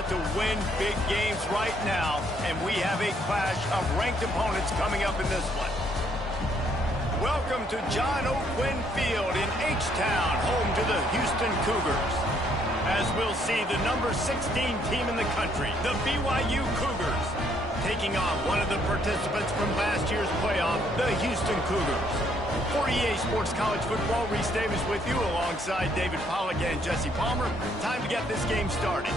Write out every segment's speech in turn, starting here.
about to win big games right now, and we have a clash of ranked opponents coming up in this one. Welcome to John O. Quinn Field in H-Town, home to the Houston Cougars. As we'll see, the number 16 team in the country, the BYU Cougars, taking on one of the participants from last year's playoff, the Houston Cougars. For EA Sports College Football, Reese Davis with you alongside David Pollack and Jesse Palmer. Time to get this game started.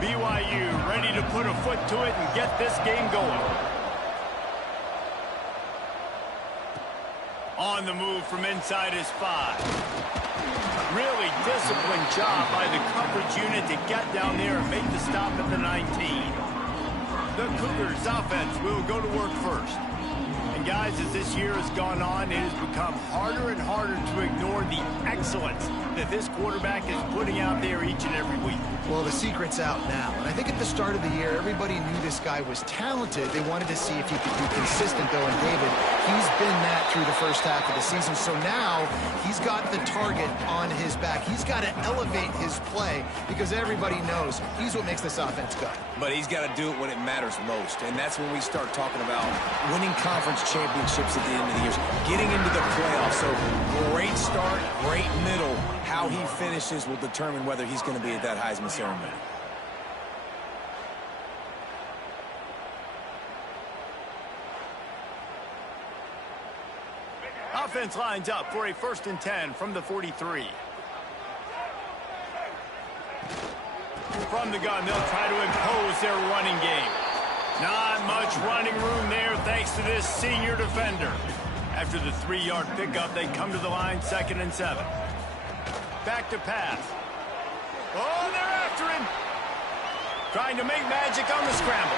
BYU ready to put a foot to it and get this game going. On the move from inside his 5. Really disciplined job by the coverage unit to get down there and make the stop at the 19. The Cougars offense will go to work first. And guys, as this year has gone on, it has become harder and harder to ignore the excellence that this quarterback is putting out there each and every week. Well, the secret's out now. And I think at the start of the year, everybody knew this guy was talented. They wanted to see if he could be consistent, though. And David, he's been that through the first half of the season. So now he's got the target on his back. He's got to elevate his play because everybody knows he's what makes this offense go. But he's got to do it when it matters most. And that's when we start talking about winning conference championships at the end of the year, getting into the playoffs. So great start, great middle. How he finishes will determine whether he's going to be at that Heisman ceremony. Offense lines up for a 1st and 10 from the 43. From the gun, they'll try to impose their running game. Not much running room there thanks to this senior defender. After the 3-yard pickup, they come to the line 2nd and 7. Back to pass. Oh, they're after him. Trying to make magic on the scramble.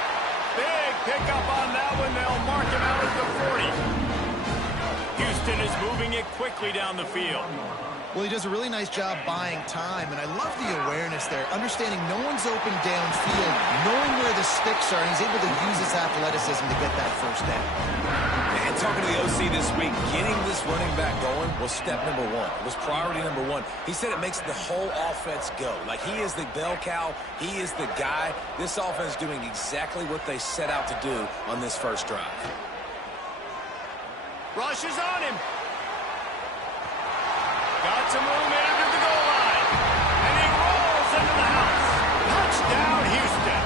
Big pickup on that one. They'll mark him out at the 40. Houston is moving it quickly down the field. Well, he does a really nice job buying time, and I love the awareness there. Understanding no one's open downfield, knowing where the sticks are, and he's able to use his athleticism to get that first down. And talking to the OC this week, getting this running back going was step number 1. It was priority number 1. He said it makes the whole offense go. Like he is the bell cow. He is the guy. This offense doing exactly what they set out to do on this first drive. Rush is on him. Got some room into the goal line. And he rolls into the house. Touchdown, Houston.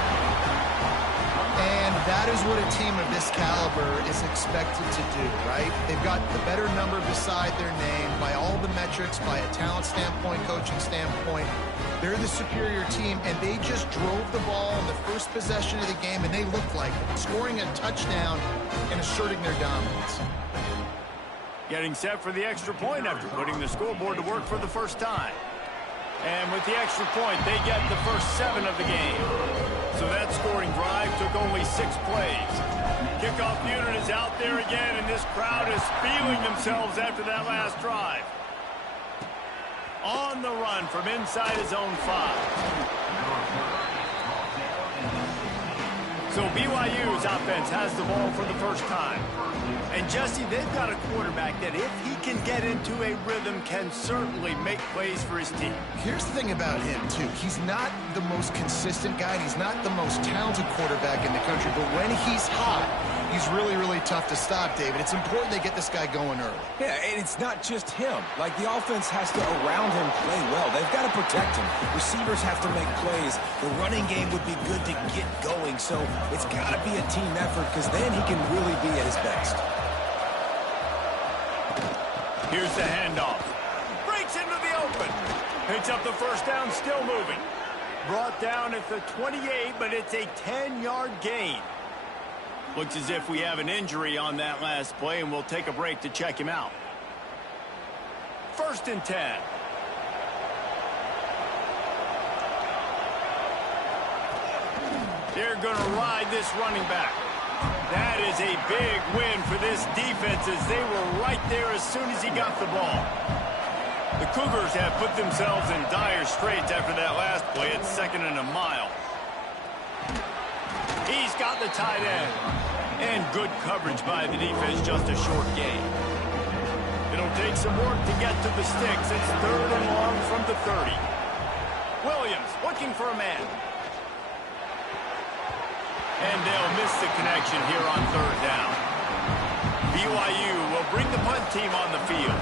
And that is what a team of this caliber is expected to do, right? They've got the better number beside their name by all the metrics, by a talent standpoint, coaching standpoint. They're the superior team, and they just drove the ball on the first possession of the game, and they looked like it, scoring a touchdown and asserting their dominance. Getting set for the extra point after putting the scoreboard to work for the first time. And with the extra point, they get the first 7 of the game. So that scoring drive took only 6 plays. Kickoff unit is out there again, and this crowd is feeling themselves after that last drive. On the run from inside his own 5. So BYU's offense has the ball for the first time. And Jesse, they've got a quarterback that if he can get into a rhythm can certainly make plays for his team. Here's the thing about him, too. He's not the most consistent guy, and he's not the most talented quarterback in the country, but when he's hot, he's really, really tough to stop, David. It's important they get this guy going early. Yeah, and it's not just him. Like, the offense has to, around him, play well. They've got to protect him. Receivers have to make plays. The running game would be good to get going, so it's got to be a team effort because then he can really be at his best. Here's the handoff. Breaks into the open. Picks up the first down, still moving. Brought down at the 28, but it's a 10-yard gain. Looks as if we have an injury on that last play, and we'll take a break to check him out. 1st and 10. They're going to ride this running back. That is a big win for this defense as they were right there as soon as he got the ball. The Cougars have put themselves in dire straits after that last play. It's 2nd and a mile. He's got the tight end. And good coverage by the defense, just a short gain. It'll take some work to get to the sticks. It's 3rd and long from the 30. Williams looking for a man. And they'll miss the connection here on 3rd down. BYU will bring the punt team on the field.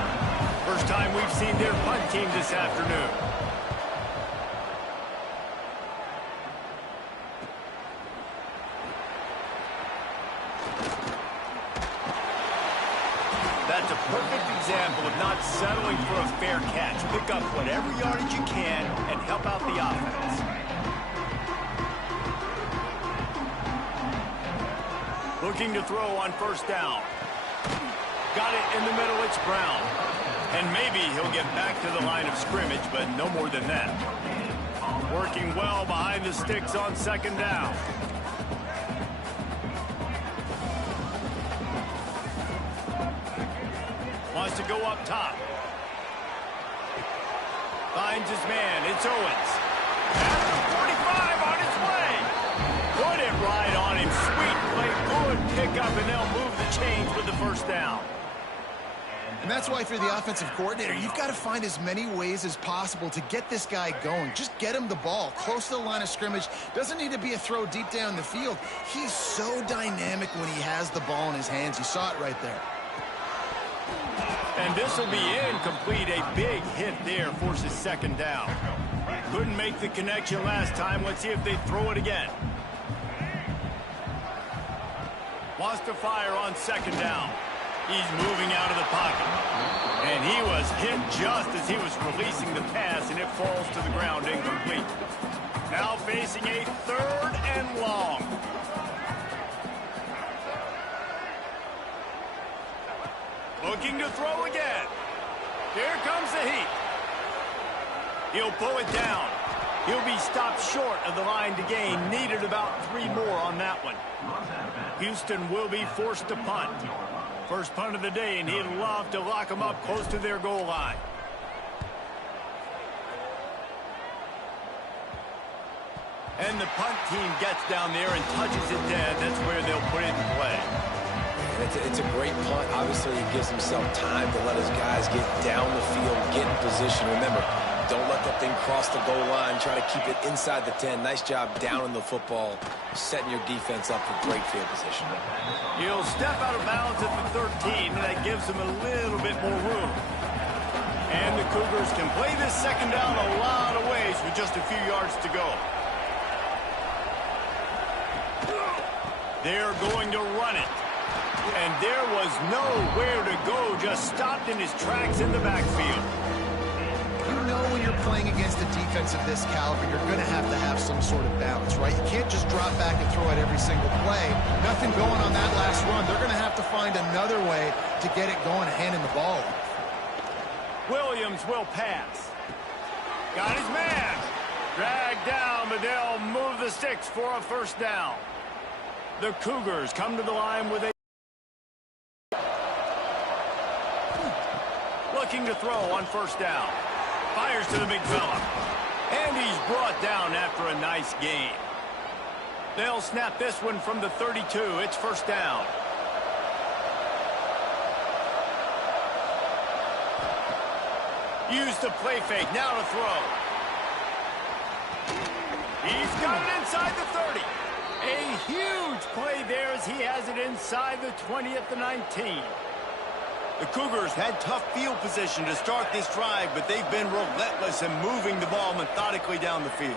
First time we've seen their punt team this afternoon. That's a perfect example of not settling for a fair catch. Pick up whatever yardage you can and help out the offense. Looking to throw on 1st down. Got it in the middle, it's Brown. And maybe he'll get back to the line of scrimmage, but no more than that. Working well behind the sticks on 2nd down. Wants to go up top. Finds his man. It's Owens. At the 45 on his way. Put it right on him. Sweet play. Good pickup, and they'll move the chains with the 1st down. And that's why, if you're the offensive coordinator, you've got to find as many ways as possible to get this guy going. Just get him the ball close to the line of scrimmage. Doesn't need to be a throw deep down the field. He's so dynamic when he has the ball in his hands. You saw it right there. And this will be incomplete. A big hit there forces 2nd down. Couldn't make the connection last time. Let's see if they throw it again. Wants to fire on 2nd down. He's moving out of the pocket. And he was hit just as he was releasing the pass, and it falls to the ground incomplete. Now facing a 3rd and long. Looking to throw again. Here comes the heat. He'll pull it down. He'll be stopped short of the line to gain. Needed about 3 more on that one. Houston will be forced to punt. First punt of the day, and he'd love to lock them up close to their goal line. And the punt team gets down there and touches it dead. That's where they'll put it in play. It's a great punt. Obviously, he gives himself time to let his guys get down the field, get in position. Remember, don't let that thing cross the goal line. Try to keep it inside the 10. Nice job down in the football, setting your defense up for great field position. He'll step out of bounds at the 13, and that gives him a little bit more room. And the Cougars can play this 2nd down a lot of ways with just a few yards to go. They're going to run it. And there was nowhere to go, just stopped in his tracks in the backfield. You know when you're playing against a defense of this caliber, you're going to have some sort of balance, right? You can't just drop back and throw it every single play. Nothing going on that last run. They're going to have to find another way to get it going, handing the ball off. Williams will pass. Got his man. Dragged down, but they'll move the sticks for a 1st down. The Cougars come to the line with a looking to throw on 1st down. Fires to the big fella. And he's brought down after a nice gain. They'll snap this one from the 32. It's 1st down. Use the play fake. Now to throw. He's got it inside the 30. A huge play there as he has it inside the 20 at the 19. The Cougars had tough field position to start this drive, but they've been relentless in moving the ball methodically down the field.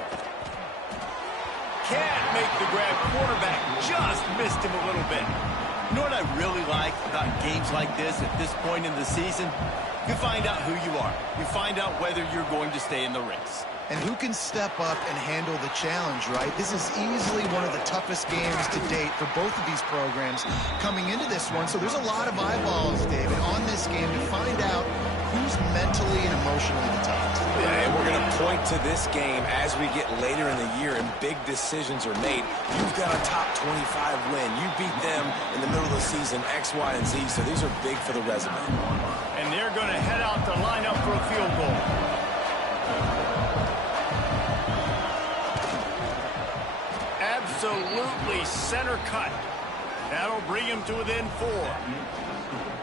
Can't make the grab. Quarterback just missed him a little bit. You know what I really like about games like this at this point in the season? You find out who you are. You find out whether you're going to stay in the race. And who can step up and handle the challenge, right? This is easily one of the toughest games to date for both of these programs coming into this one. So there's a lot of eyeballs, David, on this game to find out who's mentally and emotionally the toughest. Yeah, and we're going to point to this game as we get later in the year and big decisions are made. You've got a top 25 win. You beat them in the middle of the season, X, Y, and Z. So these are big for the resume. And they're going to head out to line up for a field goal. Absolutely center cut. That'll bring him to within 4.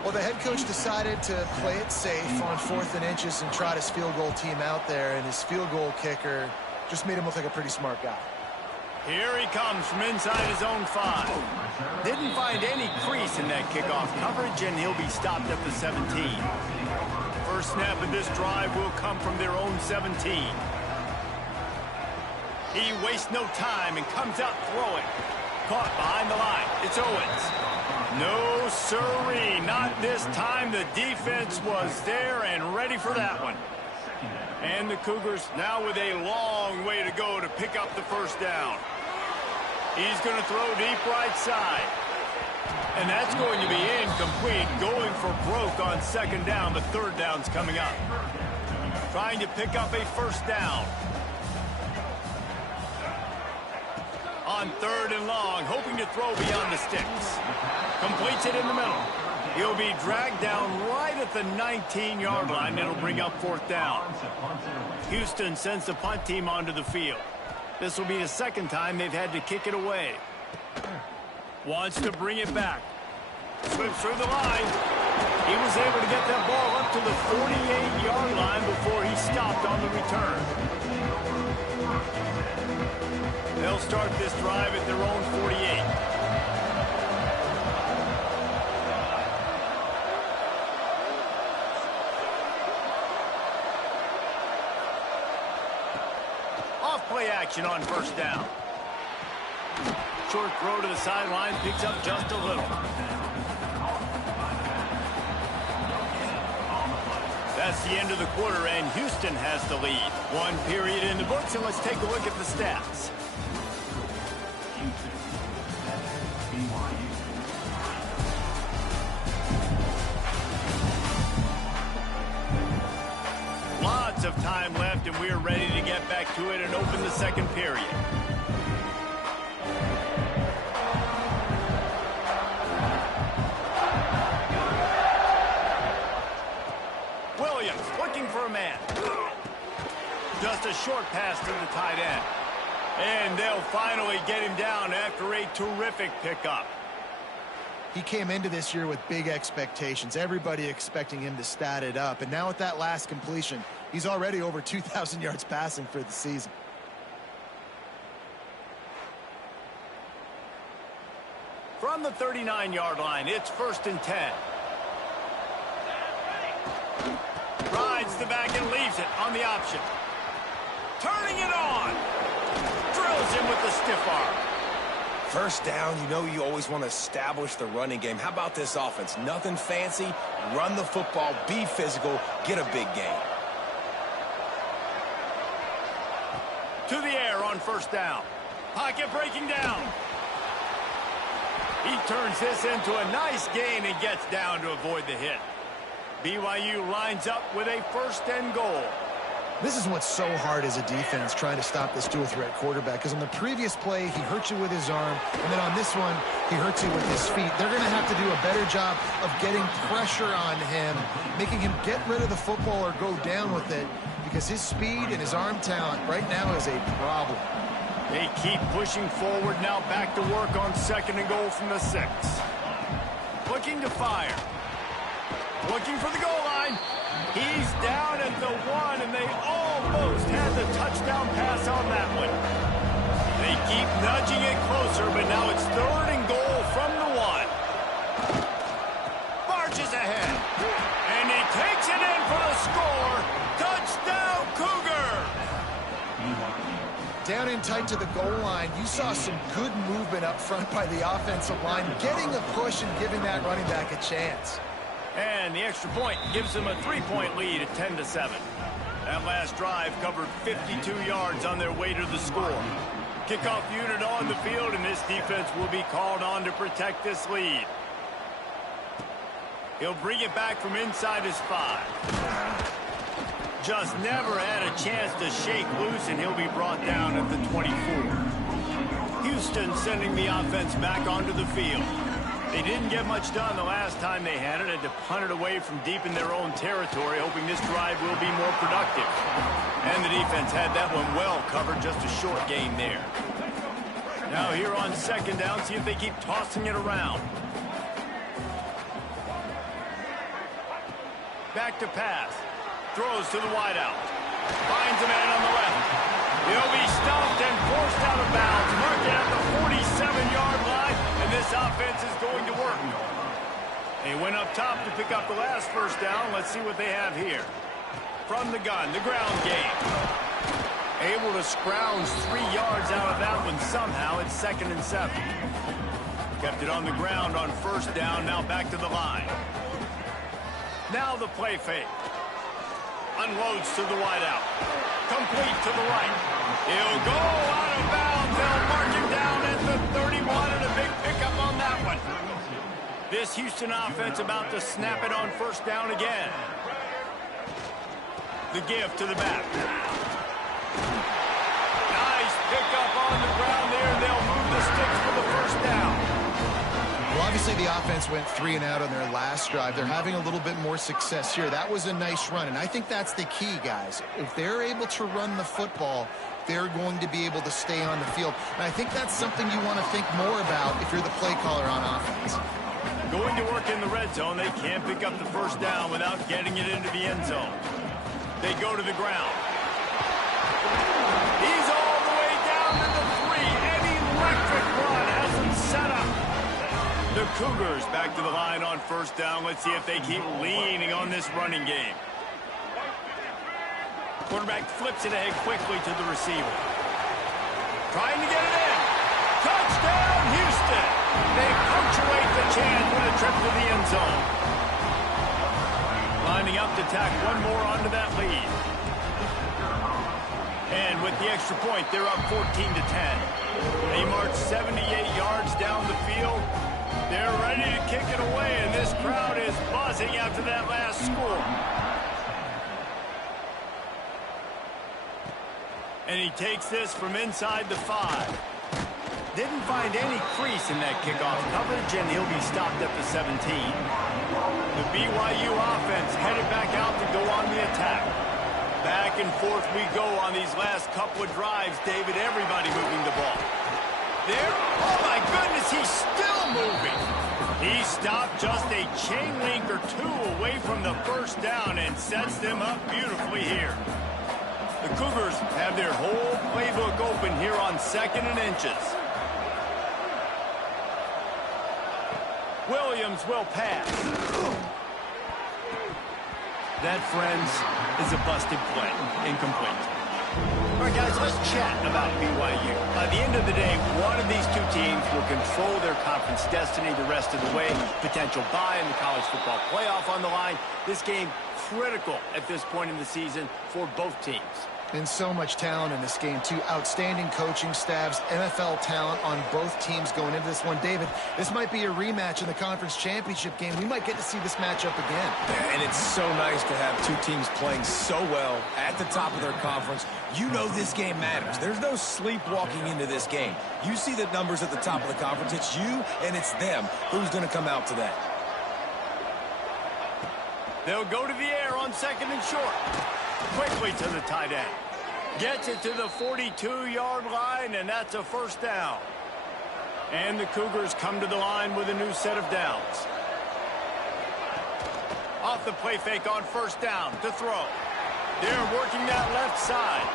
Well, the head coach decided to play it safe on 4th and inches and trot his field goal team out there, and his field goal kicker just made him look like a pretty smart guy. Here he comes from inside his own 5. Didn't find any crease in that kickoff coverage, and he'll be stopped at the 17. First snap of this drive will come from their own 17. He wastes no time and comes out throwing. Caught behind the line. It's Owens. No sirree, not this time. The defense was there and ready for that one. And the Cougars now with a long way to go to pick up the first down. He's going to throw deep right side. And that's going to be incomplete. Going for broke on 2nd down. The 3rd down's coming up. Trying to pick up a first down. On 3rd and long, hoping to throw beyond the sticks. Completes it in the middle. He'll be dragged down right at the 19-yard line. It'll bring up 4th down. Houston sends the punt team onto the field. This will be the 2nd time they've had to kick it away. Wants to bring it back. Slips through the line. He was able to get that ball up to the 48-yard line before he stopped on the return. They'll start this drive at their own 48. Off-play action on 1st down. Short throw to the sideline, picks up just a little. That's the end of the quarter, and Houston has the lead. 1 period in the books, and let's take a look at the stats. Lots of time left, and we're ready to get back to it and open the 2nd period. Williams looking for a man. Just a short pass to the tight end. And they'll finally get him down after a terrific pickup. He came into this year with big expectations. Everybody expecting him to stat it up. And now with that last completion, he's already over 2,000 yards passing for the season. From the 39-yard line, it's 1st and 10. Rides the back and leaves it on the option. Turning it on. Drills him with the stiff arm. First down, you know you always want to establish the running game. How about this offense? Nothing fancy. Run the football, be physical, get a big gain. To the air on 1st down. Pocket breaking down. He turns this into a nice gain and gets down to avoid the hit. BYU lines up with a 1st and goal. This is what's so hard as a defense, trying to stop this dual-threat quarterback, because on the previous play, he hurt you with his arm, and then on this one, he hurts you with his feet. They're going to have to do a better job of getting pressure on him, making him get rid of the football or go down with it, because his speed and his arm talent right now is a problem. They keep pushing forward now, back to work on 2nd and goal from the 6. Looking to fire. Looking for the goal line. He's down at the 1, and they almost had the touchdown pass on that one. They keep nudging it closer, but now it's 3rd and goal from the 1. Marches ahead, and he takes it in for the score. Touchdown, Cougar! Down in tight to the goal line, you saw some good movement up front by the offensive line, getting a push and giving that running back a chance. And the extra point gives them a 3-point lead at 10-7. That last drive covered 52 yards on their way to the score. Kickoff unit on the field, and this defense will be called on to protect this lead. He'll bring it back from inside his 5. Just never had a chance to shake loose, and he'll be brought down at the 24. Houston sending the offense back onto the field. They didn't get much done the last time they had it, to punt it away from deep in their own territory, hoping this drive will be more productive. And the defense had that one well covered, just a short gain there. Now here on 2nd down, see if they keep tossing it around. back to pass. Throws to the wideout. Finds a man on the left. He'll be stumped and forced out of bounds. Marking at the 47-yard line, and this offense is going to work. They went up top to pick up the last first down. Let's see what they have here. From the gun, the ground game. Able to scrounge 3 yards out of that one somehow. It's 2nd and 7. Kept it on the ground on first down. Now back to the line. Now the play fake. Unloads to the wideout. Complete to the right. He'll go out of bounds. They'll mark him down at the 31, and a big pickup on that one. This Houston offense about to snap it on first down again. The give to the back. Nice pickup on the ground there. They'll move the sticks for the first down. Well, obviously the offense went 3 and out on their last drive. They're having a little bit more success here. That was a nice run, and I think that's the key, guys. If they're able to run the football, they're going to be able to stay on the field. And I think that's something you want to think more about if you're the play caller on offense. Going to work in the red zone. They can't pick up the first down without getting it into the end zone. They go to the ground. He's all the way down to the 3. An electric run has him set up. The Cougars back to the line on first down. Let's see if they keep leaning on this running game. Quarterback flips it ahead quickly to the receiver. Trying to get it in. Touchdown, Houston. They punctuate the chance with a trip to the end zone. Lining up to tack one more onto that lead. And with the extra point, they're up 14-10. They march 78 yards down the field. They're ready to kick it away, and this crowd is buzzing after that last score. And he takes this from inside the 5. Didn't find any crease in that kickoff coverage, and he'll be stopped at the 17. The BYU offense headed back out to go on the attack. Back and forth we go on these last couple of drives, David. Everybody moving the ball. There. Oh, my goodness, he's still moving. He stopped just a chain link or 2 away from the first down and sets them up beautifully here. The Cougars have their whole playbook open here on 2nd and inches. Williams will pass. That, friends, is a busted play. Incomplete. All right, guys, let's chat about BYU. By the end of the day, one of these two teams will control their conference destiny the rest of the way. Potential bye in the college football playoff on the line. This game critical at this point in the season for both teams. And so much talent in this game, too. Outstanding coaching staffs, NFL talent on both teams going into this one. David, this might be a rematch in the conference championship game. We might get to see this matchup again. Yeah, and it's so nice to have two teams playing so well at the top of their conference. You know this game matters. There's no sleepwalking into this game. You see the numbers at the top of the conference. It's you and it's them. Who's going to come out today? They'll go to the air on 2nd and short. Quickly to the tight end. Gets it to the 42-yard line, and that's a first down. And the Cougars come to the line with a new set of downs. Off the play fake on first down to throw. They're working that left side.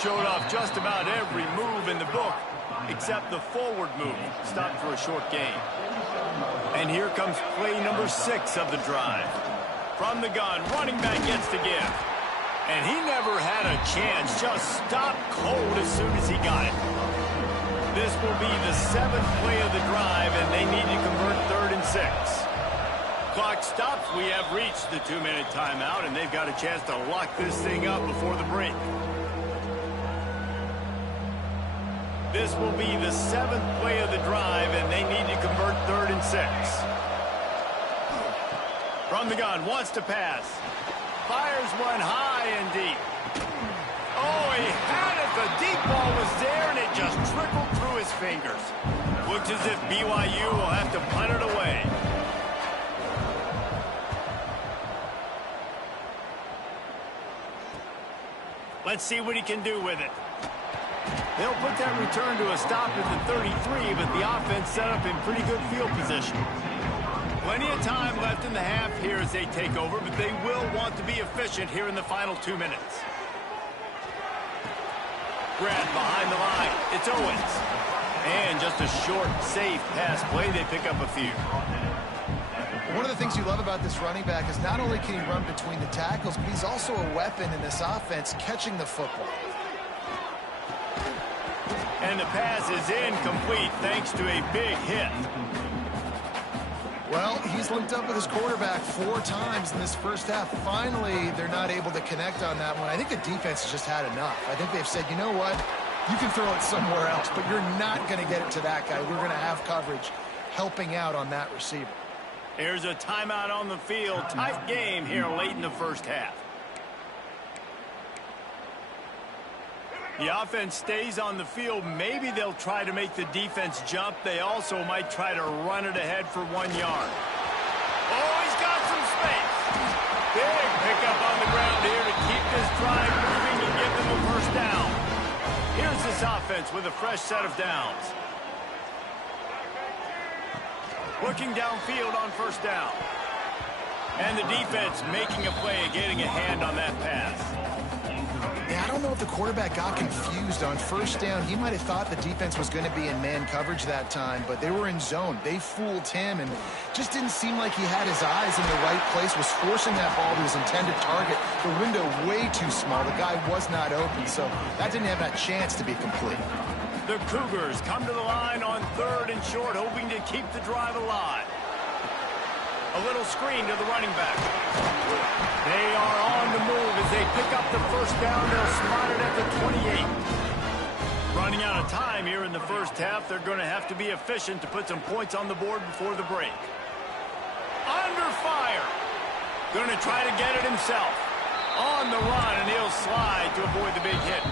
Showed off just about every move in the book except the forward move. Stopped for a short gain. And here comes play number 6 of the drive. From the gun, running back gets to give. And he never had a chance, just stopped cold as soon as he got it. This will be the 7th play of the drive, and they need to convert 3rd and 6. Clock stops. We have reached the 2-minute timeout, and they've got a chance to lock this thing up before the break. This will be the 7th play of the drive, and they need to convert 3rd and 6. From the gun, wants to pass. Fires one high and deep. Oh, he had it. The deep ball was there, and it just trickled through his fingers. Looks as if BYU will have to punt it away. Let's see what he can do with it. They'll put that return to a stop at the 33, but the offense set up in pretty good field position. Plenty of time left in the half here as they take over, but they will want to be efficient here in the final 2 minutes. Grab behind the line. It's Owens. And just a short, safe pass play. They pick up a few. One of the things you love about this running back is not only can he run between the tackles, but he's also a weapon in this offense catching the football. And the pass is incomplete thanks to a big hit. Well, he's linked up with his quarterback 4 times in this first half. Finally, they're not able to connect on that one. I think the defense has just had enough. I think they've said, you know what? You can throw it somewhere else, but you're not going to get it to that guy. We're going to have coverage helping out on that receiver. Here's a timeout on the field. Tight game here late in the first half. The offense stays on the field. Maybe they'll try to make the defense jump. They also might try to run it ahead for 1 yard. Oh, he's got some space. Big pickup on the ground here to keep this drive moving and give them a first down. Here's this offense with a fresh set of downs. Looking downfield on first down. And the defense making a play, getting a hand on that pass. Yeah, I don't know if the quarterback got confused on first down. He might have thought the defense was going to be in man coverage that time, but they were in zone. They fooled him and just didn't seem like he had his eyes in the right place, was forcing that ball to his intended target. The window way too small. The guy was not open, so that didn't have that chance to be complete. The Cougars come to the line on 3rd and short, hoping to keep the drive alive. A little screen to the running back. They are on the move as they pick up the first down. They'll spot it at the 28. Running out of time here in the first half. They're going to have to be efficient to put some points on the board before the break. Under fire. Going to try to get it himself. On the run, and he'll slide to avoid the big hit.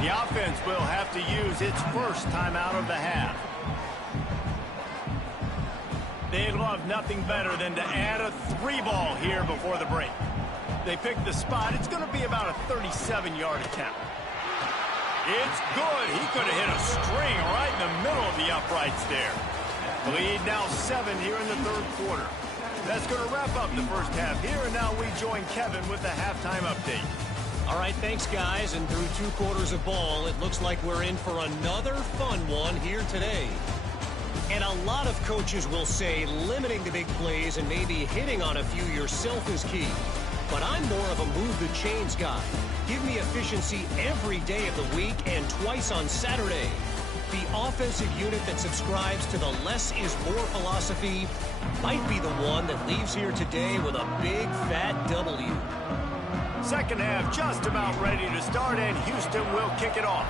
The offense will have to use its first timeout of the half. They'd love nothing better than to add a 3-ball here before the break. They pick the spot. It's going to be about a 37-yard attempt. It's good. He could have hit a string right in the middle of the uprights there. The lead now 7 here in the 3rd quarter. That's going to wrap up the first half here, and now we join Kevin with the halftime update. All right, thanks, guys. And through 2 quarters of ball, it looks like we're in for another fun one here today. And a lot of coaches will say limiting the big plays and maybe hitting on a few yourself is key. But I'm more of a move the chains guy. Give me efficiency every day of the week and twice on Saturday. The offensive unit that subscribes to the less is more philosophy might be the one that leaves here today with a big fat W. Second half just about ready to start, and Houston will kick it off.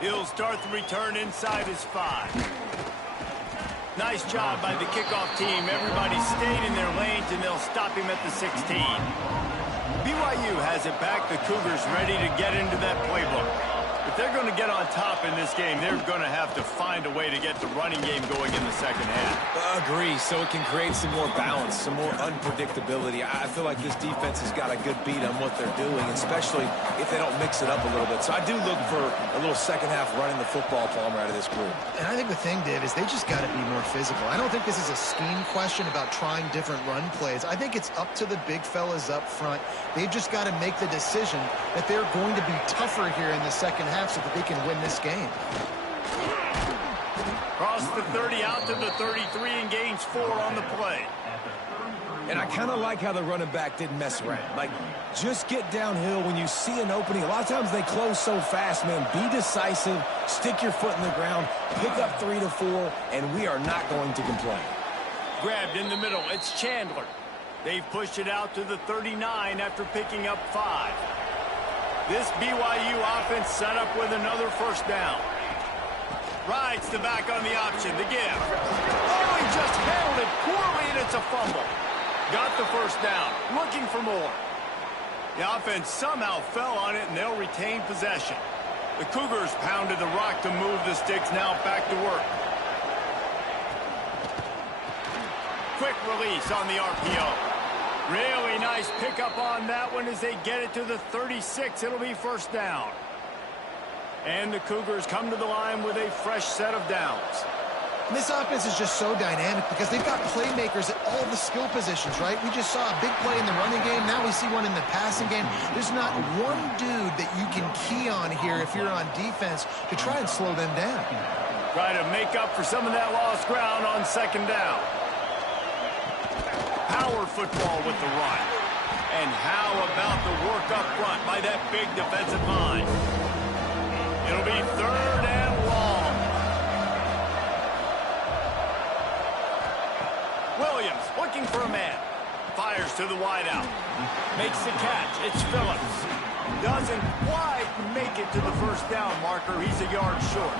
He'll start the return inside his 5. Nice job by the kickoff team. Everybody stayed in their lanes, and they'll stop him at the 16. BYU has it back. The Cougars ready to get into that playbook. If they're going to get on top in this game, they're going to have to find a way to get the running game going in the second half. Agree, so it can create some more balance, some more unpredictability. I feel like this defense has got a good beat on what they're doing, especially if they don't mix it up a little bit. So I do look for a little second half running the football, Palmer, out of this group. And I think the thing, Dave, is they just got to be more physical. I don't think this is a scheme question about trying different run plays. I think it's up to the big fellas up front. They've just got to make the decision that they're going to be tougher here in the second half so that they can win this game. Cross the 30 out to the 33 and gains 4 on the play. And I kind of like how the running back didn't mess around. Like, just get downhill when you see an opening. A lot of times they close so fast, man. Be decisive, stick your foot in the ground, pick up 3 to 4, and we are not going to complain. Grabbed in the middle. It's Chandler. They've pushed it out to the 39 after picking up 5. This BYU offense set up with another first down. Rides the back on the option. The give. Oh, he just handled it poorly, and it's a fumble. Got the first down. Looking for more. The offense somehow fell on it, and they'll retain possession. The Cougars pounded the rock to move the sticks. Now back to work. Quick release on the RPO. Really nice pickup on that one as they get it to the 36. It'll be first down. And the Cougars come to the line with a fresh set of downs. And this offense is just so dynamic because they've got playmakers at all the skill positions, right? We just saw a big play in the running game. Now we see one in the passing game. There's not one dude that you can key on here if you're on defense to try and slow them down. Try to make up for some of that lost ground on second down. Power football with the run. And how about the work up front by that big defensive line? It'll be third and long. Williams looking for a man. Fires to the wideout. Makes the catch. It's Phillips. Doesn't quite make it to the first down marker. He's a yard short.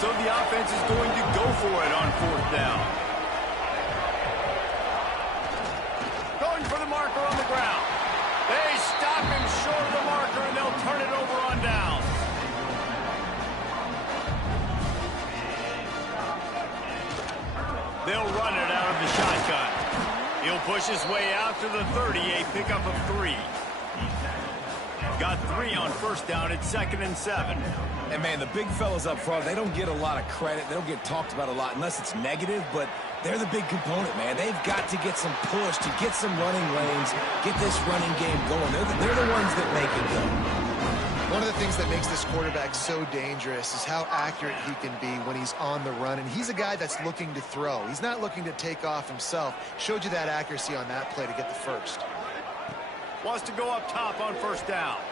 So the offense is going to go for it on fourth down. Going for the marker on the ground. They stop him short of the marker, and they'll turn it over on down. They'll run it out of the shotgun. He'll push his way out to the 30, a pickup of 3. Got 3 on first down at 2nd and 7. And, man, the big fellas up front, they don't get a lot of credit. They don't get talked about a lot unless it's negative, but they're the big component, man. They've got to get some push, to get some running lanes, get this running game going. They're the ones that make it go. One of the things that makes this quarterback so dangerous is how accurate he can be when he's on the run. And he's a guy that's looking to throw. He's not looking to take off himself. Showed you that accuracy on that play to get the first. Wants to go up top on first down.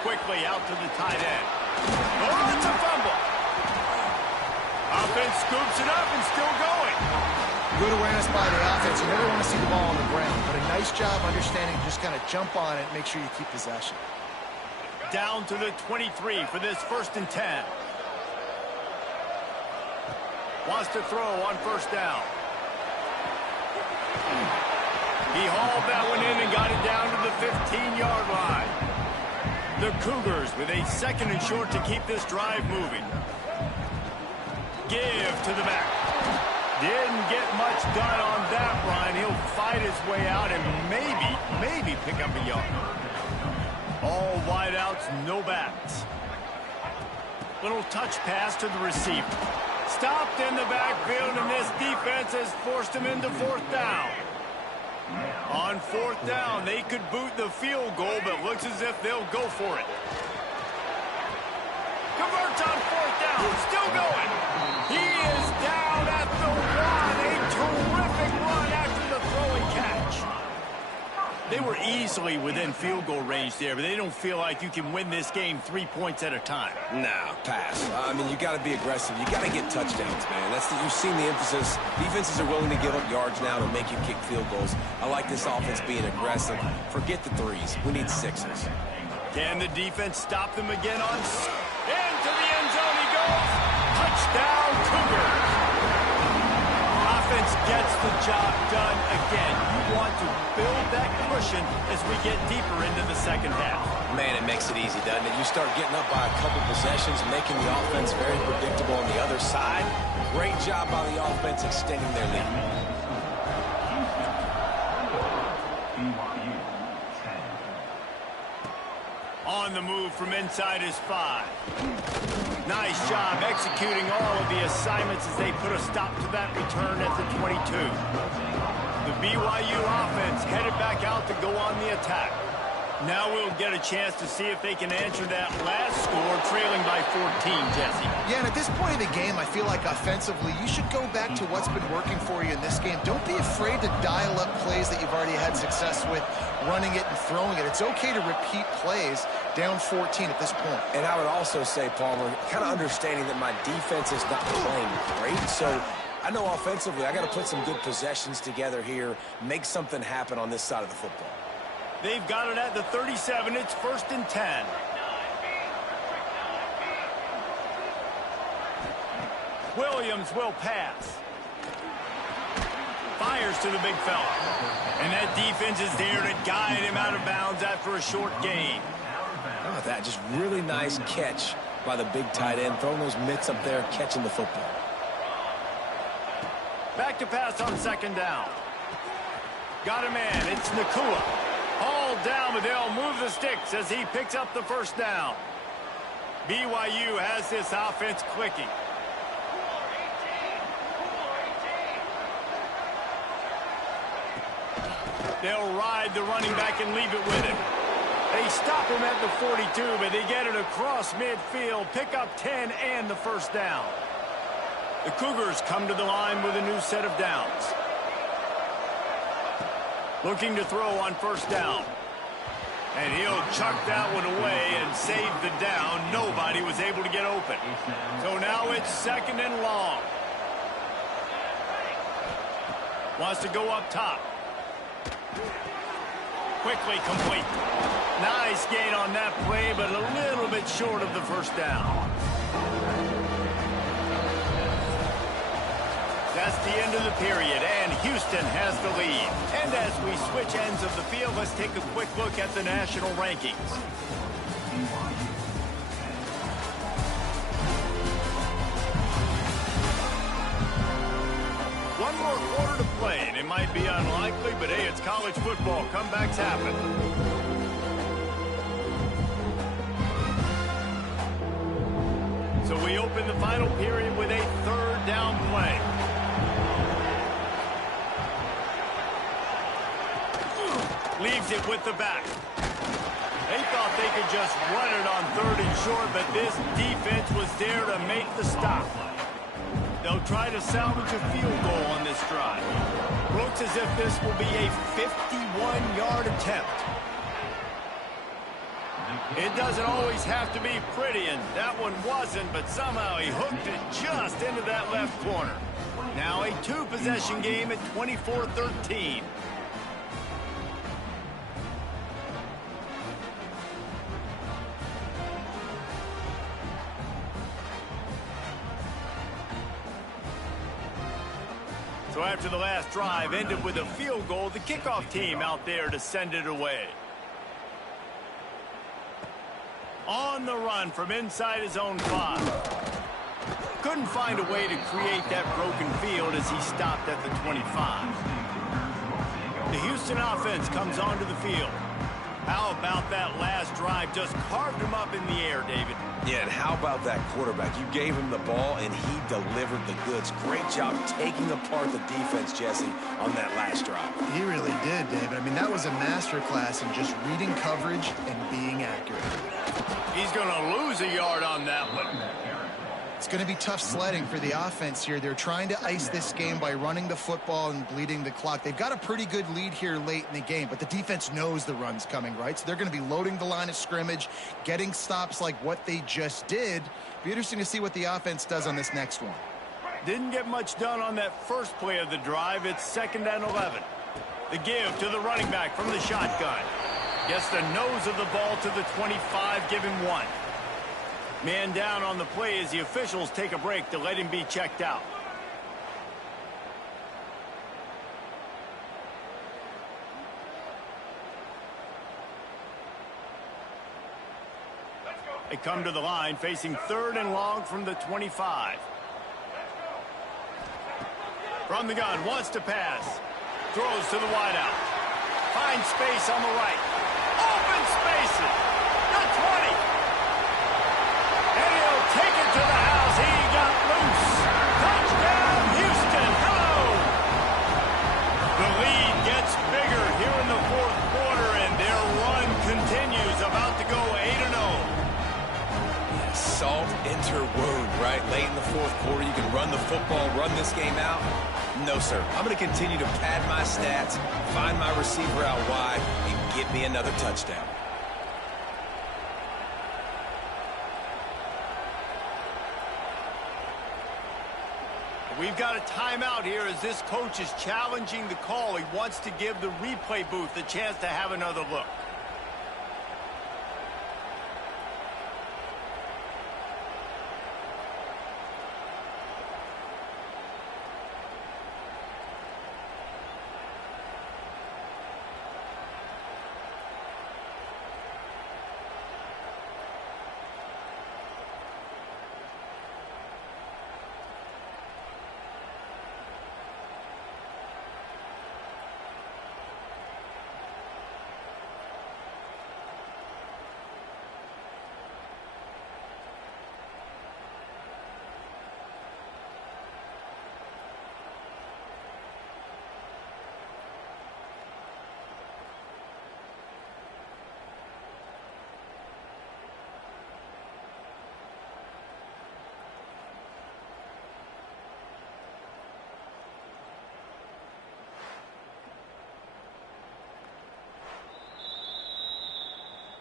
Quickly out to the tight end. Oh, it's a fumble. Offense scoops it up and still going. Good awareness by the offense. You never want to see the ball on the ground, but a nice job understanding to just kind of jump on it and make sure you keep possession. Down to the 23 for this 1st and 10. Wants to throw on first down. He hauled that one in and got it down to the 15-yard line. The Cougars with a 2nd and short to keep this drive moving. Give to the back. Didn't get much done on that run. He'll fight his way out and maybe pick up a yard. All wideouts, no backs. Little touch pass to the receiver. Stopped in the backfield, and this defense has forced him into fourth down. On fourth down, they could boot the field goal, but looks as if they'll go for it. Converts on fourth down, still going. He is down at the 1. A terrific run after the throw and catch. They were easily within field goal range there, but they don't feel like you can win this game 3 points at a time. No, pass. I mean, you got to be aggressive. You got to get touchdowns, man. You've seen the emphasis. Defenses are willing to give up yards now to make you kick field goals. I like this offense being aggressive. Forget the 3s. We need 6s. Can the defense stop them again on... Into the end zone he goes. Touchdown, Cougars. Offense gets the job done again. You want to build that cushion as we get deeper into the second half. Man, it makes it easy, doesn't it? You start getting up by a couple possessions, making the offense very predictable on the other side. Great job by the offense extending their lead. On the move from inside his 5. Nice job executing all of the assignments as they put a stop to that return at the 22. The BYU offense headed back out to go on the attack. Now we'll get a chance to see if they can answer that last score, trailing by 14, Jesse. Yeah, and at this point in the game, I feel like offensively, you should go back to what's been working for you in this game. Don't be afraid to dial up plays that you've already had success with, running it and throwing it. It's okay to repeat plays down 14 at this point. And I would also say, Palmer, kind of understanding that my defense is not playing great, so I know offensively I got to put some good possessions together here, make something happen on this side of the football. They've got it at the 37. It's 1st and 10. Williams will pass. Fires to the big fella. And that defense is there to guide him out of bounds after a short gain. How about that? Just really nice catch by the big tight end, throwing those mitts up there, catching the football. Back to pass on second down. Got a man. It's Nakua. All down, but they'll move the sticks as he picks up the first down. BYU has this offense clicking. They'll ride the running back and leave it with him. They stop him at the 42, but they get it across midfield, pick up 10 and the first down. The Cougars come to the line with a new set of downs. Looking to throw on first down. And he'll chuck that one away and save the down. Nobody was able to get open. So now it's second and long. Wants to go up top. Quickly complete. Nice gain on that play, but a little bit short of the first down. That's the end of the period, and Houston has the lead. And as we switch ends of the field, let's take a quick look at the national rankings. One more quarter to play, and it might be unlikely, but hey, it's college football. Comebacks happen. So we open the final period with a third down play. Leaves it with the back. They thought they could just run it on third and short, but this defense was there to make the stop. They'll try to salvage a field goal on this drive. Looks as if this will be a 51-yard attempt. It doesn't always have to be pretty, and that one wasn't, but somehow he hooked it just into that left corner. Now a two-possession game at 24-13. So after the last drive ended with a field goal, the kickoff team out there to send it away. On the run from inside his own 5. Couldn't find a way to create that broken field as he stopped at the 25. The Houston offense comes onto the field. How about that last drive? Just carved him up in the air, David. Yeah, and how about that quarterback? You gave him the ball, and he delivered the goods. Great job taking apart the defense, Jesse, on that last drive. He really did, David. I mean, that was a masterclass in just reading coverage and being accurate. He's going to lose a yard on that one. It's going to be tough sledding for the offense here. They're trying to ice this game by running the football and bleeding the clock. They've got a pretty good lead here late in the game, but the defense knows the run's coming, right? So they're going to be loading the line of scrimmage, getting stops like what they just did. Be interesting to see what the offense does on this next one. Didn't get much done on that first play of the drive. It's 2nd and 11. The give to the running back from the shotgun. Gets the nose of the ball to the 25, give him 1. Man down on the play as the officials take a break to let him be checked out. They come to the line facing 3rd and long from the 25. From the gun, wants to pass. Throws to the wideout. Finds space on the right. Open spaces. The 20. And he'll take it to the house. He got loose. Touchdown, Houston. Hello. The lead gets bigger here in the 4th quarter, and their run continues. About to go 8-0. Salt enter wound, right? Late in the 4th quarter, you can run the football, run this game out. No, sir. I'm going to continue to pad my stats, find my receiver out wide, and get me another touchdown. We've got a timeout here as this coach is challenging the call. He wants to give the replay booth a chance to have another look.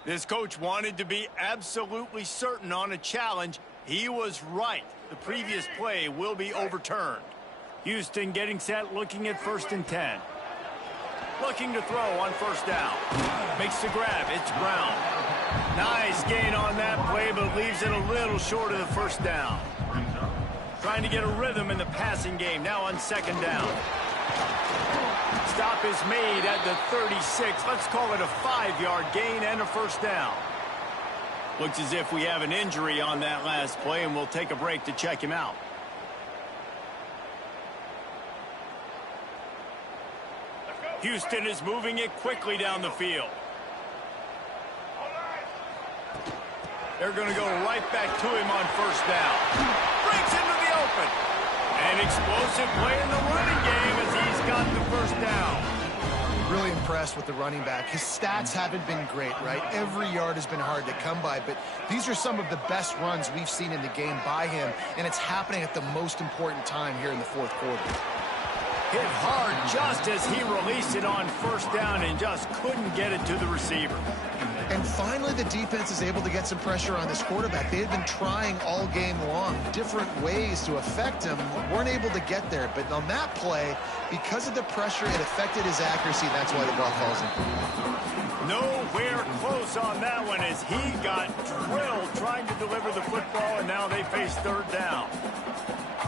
This coach wanted to be absolutely certain on a challenge. He was right. The previous play will be overturned. Houston getting set, looking at 1st and 10. Looking to throw on 1st down. Makes the grab. It's Brown. Nice gain on that play, but leaves it a little short of the 1st down. Trying to get a rhythm in the passing game. Now on 2nd down. Stop is made at the 36. Let's call it a 5-yard gain and a 1st down. Looks as if we have an injury on that last play, and we'll take a break to check him out. Houston is moving it quickly down the field. They're going to go right back to him on 1st down. Breaks into the open. An explosive play in the running game as he's got the 1st down. Really impressed with the running back. His stats haven't been great, right? Every yard has been hard to come by, but these are some of the best runs we've seen in the game by him, and it's happening at the most important time here in the 4th quarter. Hit hard just as he released it on 1st down and just couldn't get it to the receiver. And finally, the defense is able to get some pressure on this quarterback. They had been trying all game long, different ways to affect him, weren't able to get there. But on that play, because of the pressure, it affected his accuracy. That's why the ball falls in. Nowhere close on that one as he got drilled trying to deliver the football, and now they face 3rd down.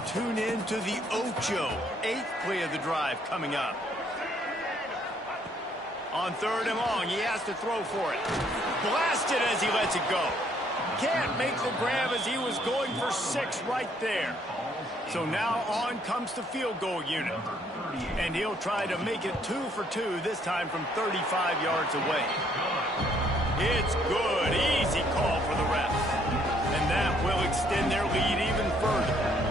Tune in to the Ocho, 8th play of the drive coming up. On 3rd and long, he has to throw for it. Blasted as he lets it go. Can't make the grab as he was going for 6 right there. So now on comes the field goal unit. And he'll try to make it 2 for 2, this time from 35 yards away. It's good. Easy call for the refs. And that will extend their lead even further.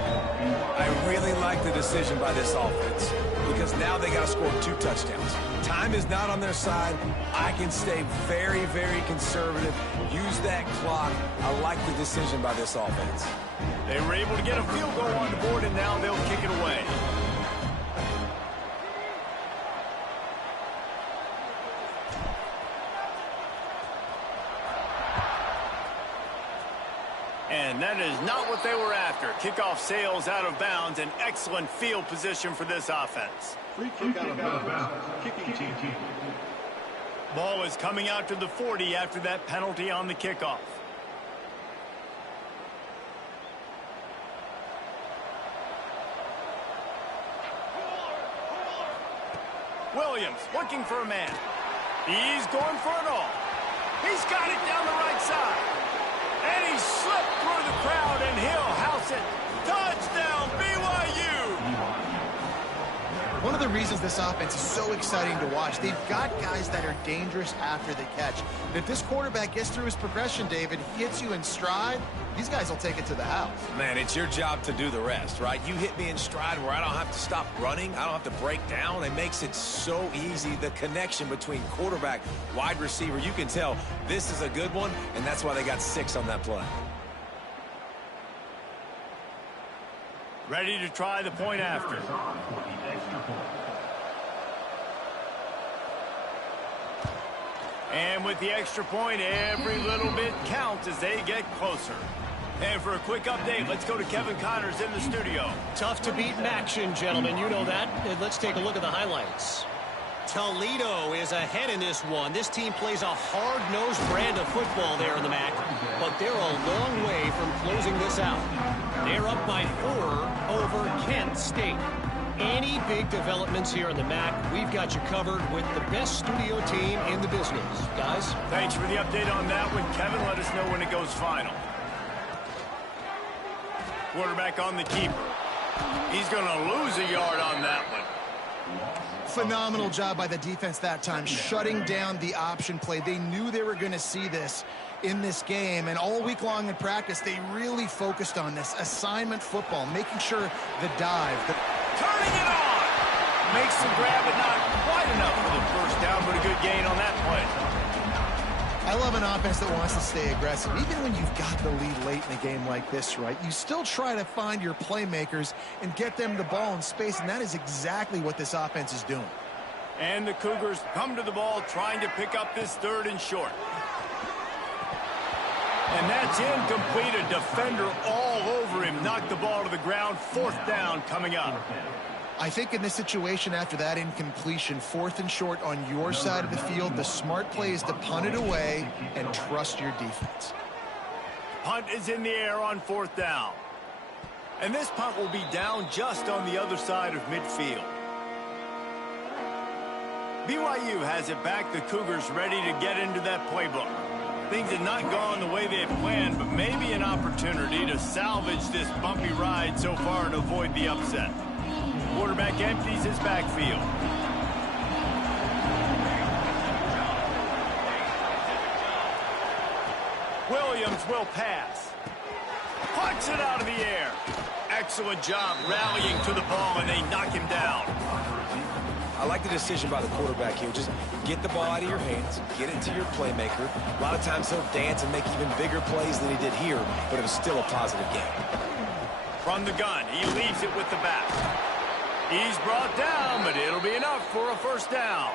I really like the decision by this offense because now they got to score 2 touchdowns. Time is not on their side. I can stay very, very conservative. Use that clock. I like the decision by this offense. They were able to get a field goal on the board, and now they'll kick it away. And that is not what they were after. Kickoff sails out of bounds. An excellent field position for this offense. Free kick out of bounds. Kicking team. Ball is coming out to the 40 after that penalty on the kickoff. Williams looking for a man. He's going for it all. He's got it down the right side. And he slipped through the crowd, and he'll house it. Touchdown, BYU! One of the reasons this offense is so exciting to watch, they've got guys that are dangerous after the catch. And if this quarterback gets through his progression, David, he hits you in stride, these guys will take it to the house. Man, it's your job to do the rest, right? You hit me in stride where I don't have to stop running. I don't have to break down. It makes it so easy. The connection between quarterback, wide receiver, you can tell this is a good one, and that's why they got 6 on that play. Ready to try the point after. And with the extra point, every little bit counts as they get closer. And for a quick update, let's go to Kevin Connors in the studio. Tough to beat in action, gentlemen. You know that. And let's take a look at the highlights. Toledo is ahead in this one. This team plays a hard-nosed brand of football there in the MAC, but they're a long way from closing this out. They're up by 4 over Kent State. Any big developments here in the MAC, we've got you covered with the best studio team in the business. Guys? Thanks for the update on that one, Kevin. Let us know when it goes final. Quarterback on the keeper. He's going to lose a yard on that one. Phenomenal job by the defense that time, shutting down the option play. They knew they were going to see this in this game, and all week long in practice, they really focused on this assignment football, making sure the dive. Turning it on! Makes the grab, but not quite enough for the 1st down, but a good gain on that play. I love an offense that wants to stay aggressive. Even when you've got the lead late in a game like this, right, you still try to find your playmakers and get them the ball in space, and that is exactly what this offense is doing. And the Cougars come to the ball trying to pick up this 3rd and short. And that's incomplete. A defender all over him. Knocked the ball to the ground. 4th down coming up. I think in this situation, after that incompletion, 4th and short on your side of the field, the smart play is to punt it away and trust your defense. Punt is in the air on 4th down. And this punt will be down just on the other side of midfield. BYU has it back. The Cougars ready to get into that playbook. Things have not gone the way they had planned, but maybe an opportunity to salvage this bumpy ride so far and avoid the upset. Quarterback empties his backfield. Williams will pass. Puts it out of the air. Excellent job rallying to the ball, and they knock him down. I like the decision by the quarterback here. Just get the ball out of your hands, get it to your playmaker. A lot of times he'll dance and make even bigger plays than he did here, but it was still a positive game. From the gun, he leaves it with the back. He's brought down, but it'll be enough for a 1st down.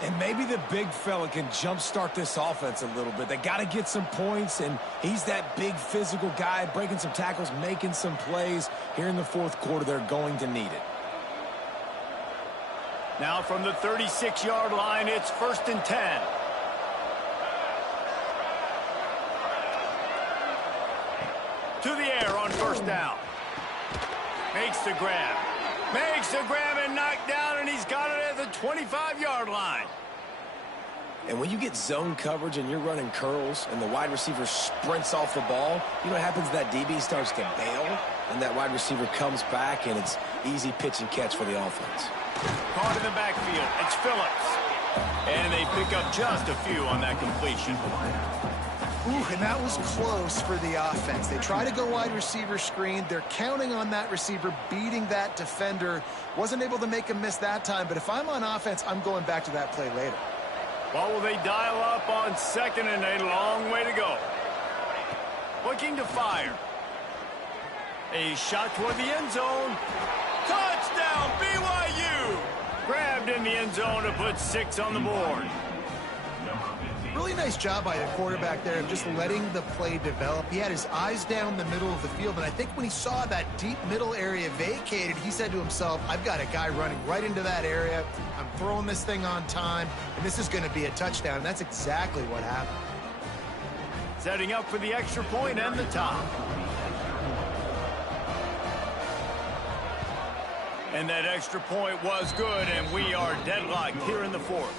And maybe the big fella can jumpstart this offense a little bit. They got to get some points, and he's that big physical guy, breaking some tackles, making some plays. Here in the 4th quarter, they're going to need it. Now from the 36-yard line, it's 1st and 10. To the air on 1st down. Makes the grab. Makes the grab and knocked down, and he's got it at the 25-yard line. And when you get zone coverage and you're running curls and the wide receiver sprints off the ball, you know what happens? That DB starts to bail, and that wide receiver comes back, and it's easy pitch and catch for the offense. Caught in the backfield. It's Phillips. And they pick up just a few on that completion. Ooh, and that was close for the offense. They try to go wide receiver screen. They're counting on that receiver beating that defender. Wasn't able to make him miss that time, but if I'm on offense, I'm going back to that play later. Well, will they dial up on 2nd and a long way to go? Looking to fire. A shot toward the end zone. Touchdown, BYU! Grabbed in the end zone to put 6 on the board. Really nice job by the quarterback there of just letting the play develop. He had his eyes down the middle of the field, and I think when he saw that deep middle area vacated, he said to himself, I've got a guy running right into that area. I'm throwing this thing on time, and this is going to be a touchdown. And that's exactly what happened. Setting up for the extra point and the top. And that extra point was good, and we are deadlocked here in the 4th.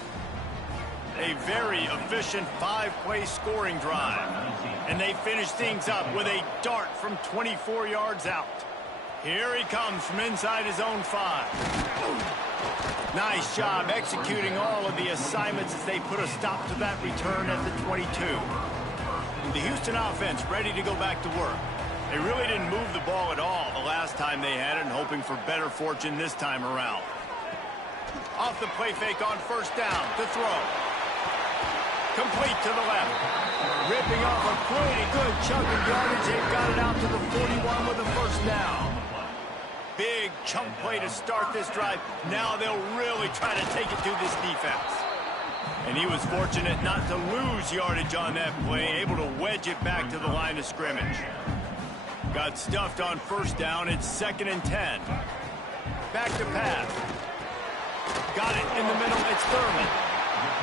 A very efficient 5-play scoring drive. And they finish things up with a dart from 24 yards out. Here he comes from inside his own 5. Nice job executing all of the assignments as they put a stop to that return at the 22. The Houston offense ready to go back to work. They really didn't move the ball at all the last time they had it, and hoping for better fortune this time around. Off the play fake on 1st down to throw. Complete to the left. Ripping off a pretty good chunk of yardage. They've got it out to the 41 with a 1st down. Big chunk play to start this drive. Now they'll really try to take it to this defense. And he was fortunate not to lose yardage on that play, able to wedge it back to the line of scrimmage. Got stuffed on 1st down. It's 2nd and 10. Back to pass. Got it in the middle. It's Thurman.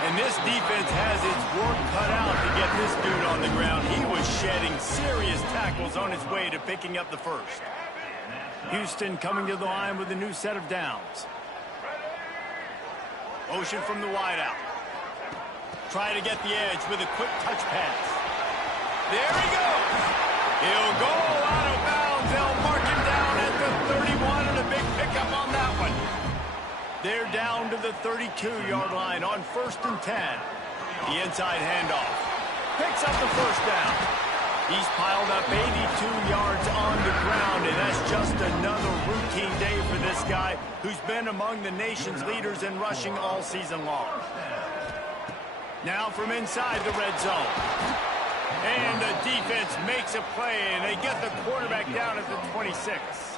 And this defense has its work cut out to get this dude on the ground. He was shedding serious tackles on his way to picking up the 1st. Houston coming to the line with a new set of downs. Motion from the wideout. Try to get the edge with a quick touch pass. There he goes. He'll go out of bounds. They'll mark him down at the 31, and a big pickup on that one. They're down to the 32-yard line on 1st and 10. The inside handoff. Picks up the 1st down. He's piled up 82 yards on the ground, and that's just another routine day for this guy who's been among the nation's leaders in rushing all season long. Now from inside the red zone. And the defense makes a play, and they get the quarterback down at the 26.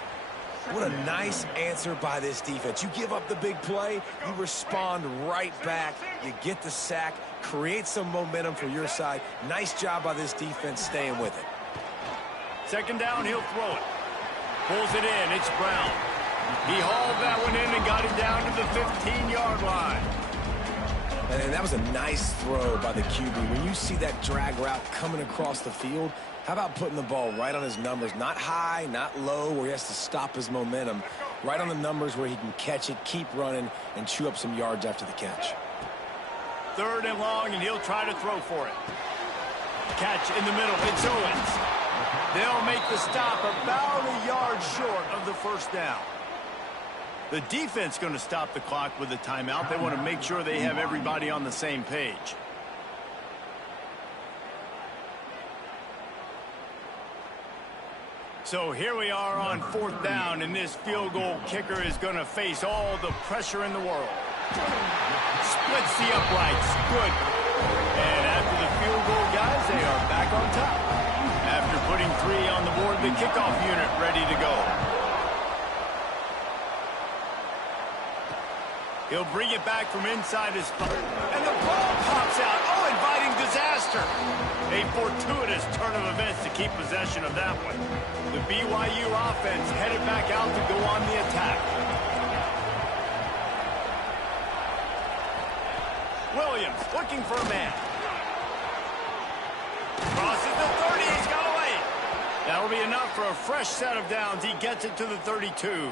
What a nice answer by this defense. You give up the big play, you respond right back, you get the sack, create some momentum for your side. Nice job by this defense staying with it. Second down, he'll throw it. Pulls it in, it's Brown. He hauled that one in and got it down to the 15-yard line. And that was a nice throw by the QB. When you see that drag route coming across the field, how about putting the ball right on his numbers? Not high, not low, where he has to stop his momentum. Right on the numbers where he can catch it, keep running, and chew up some yards after the catch. Third and long, and he'll try to throw for it. Catch in the middle. It's Owens. They'll make the stop about a yard short of the first down. The defense going to stop the clock with a timeout. They want to make sure they have everybody on the same page. So here we are on fourth down, and this field goal kicker is going to face all the pressure in the world. Splits the uprights. Good. And after the field goal, guys, they are back on top. After putting 3 on the board, the kickoff unit ready to go. He'll bring it back from inside his spot. And the ball pops out. Oh, inviting disaster. A fortuitous turn of events to keep possession of that one. The BYU offense headed back out to go on the attack. Williams looking for a man. Crosses the 30. He's got away. That'll be enough for a fresh set of downs. He gets it to the 32.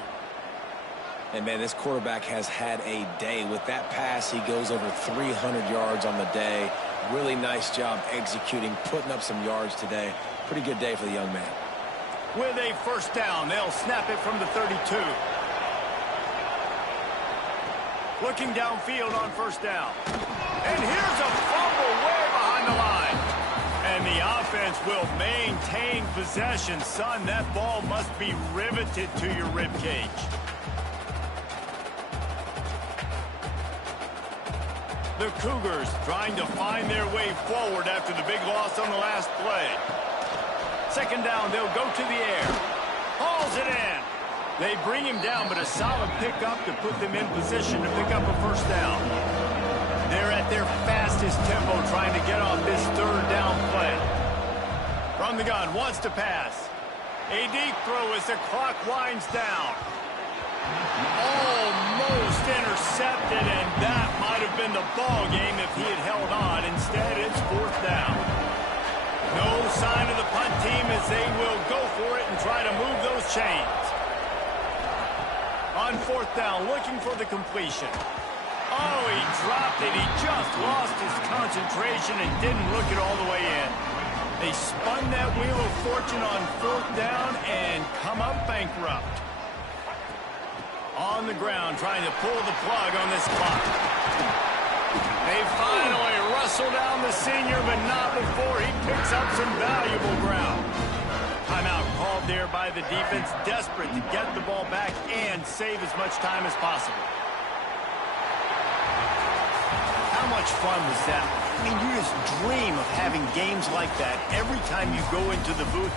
And, man, this quarterback has had a day. With that pass, he goes over 300 yards on the day. Really nice job executing, putting up some yards today. Pretty good day for the young man. With a first down, they'll snap it from the 32. Looking downfield on first down. And here's a fumble way behind the line. And the offense will maintain possession. Son, that ball must be riveted to your ribcage. The Cougars trying to find their way forward after the big loss on the last play. Second down, they'll go to the air. Hauls it in. They bring him down, but a solid pickup to put them in position to pick up a first down. They're at their fastest tempo trying to get off this third down play. From the gun, wants to pass. A deep throw as the clock winds down. Almost intercepted, and that might have been the ball game if he had held on. Instead, it's fourth down. No sign of the punt team as they will go for it and try to move those chains. On fourth down, looking for the completion. Oh, he dropped it. He just lost his concentration and didn't look it all the way in. They spun that wheel of fortune on fourth down and come up bankrupt. On the ground, trying to pull the plug on this clock. They finally wrestle down the senior, but not before he picks up some valuable ground. Timeout called there by the defense, desperate to get the ball back and save as much time as possible. How much fun was that? I mean, you just dream of having games like that every time you go into the booth.